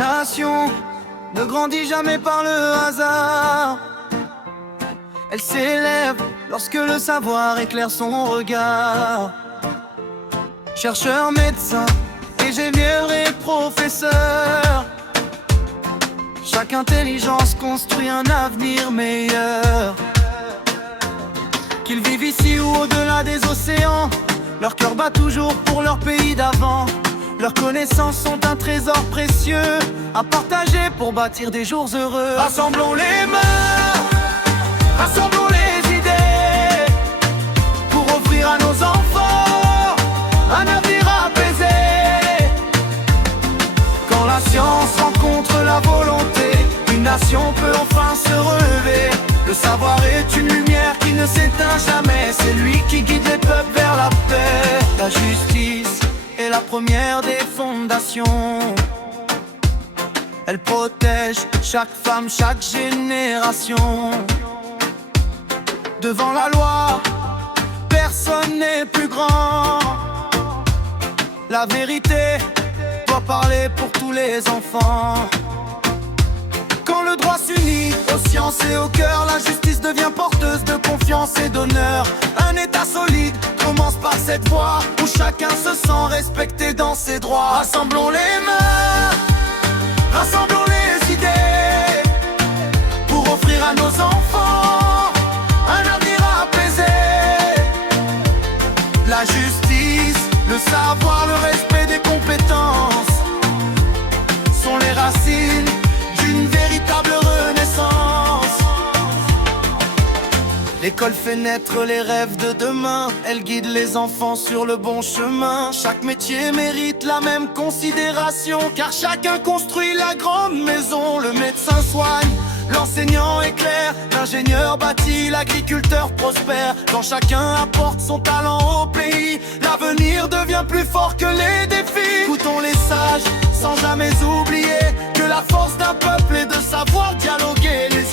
nation ne grandit jamais par le hasard. Elle s'élève lorsque le savoir éclaire son regard. Chercheurs, médecins, ingénieurs et professeurs, chaque intelligence construit un avenir meilleur. Qu'ils vivent ici ou au-delà des océans, leur cœur bat toujours pour leur pays d'avant. Leurs connaissances sont un trésor précieux à partager pour bâtir des jours heureux. Rassemblons les mains, rassemblons les idées, pour offrir à nos enfants un avenir apaisé. Quand la science rencontre la volonté, une nation peut enfin se relever. Le savoir est une lumière qui ne s'éteint jamais, c'est lui qui guide les peuples vers la paix. La justice est la première des fondations. Elle protège chaque femme, chaque génération. Devant la loi, personne n'est plus grand. La vérité doit parler pour tous les enfants. Quand le droit s'unit aux sciences et au cœur, la justice devient porteuse de confiance et d'honneur. Un état solide commence par cette voie où chacun se sent respecté dans ses droits. Rassemblons les mains, rassemblons les idées, pour offrir à nos enfants un avenir apaisé. La justice, le savoir, le respect des compétences sont les racines d'une véritable renaissance. L'école fait naître les rêves de demain, elle guide les enfants sur le bon chemin. Chaque métier mérite la même considération, car chacun construit la grande maison. Le médecin soigne, l'enseignant éclaire, l'ingénieur bâtit, l'agriculteur prospère. Quand chacun apporte son talent au pays, l'avenir devient plus fort que les défis. Écoutons les sages sans jamais oublier que la force d'un peuple est de savoir dialoguer. Les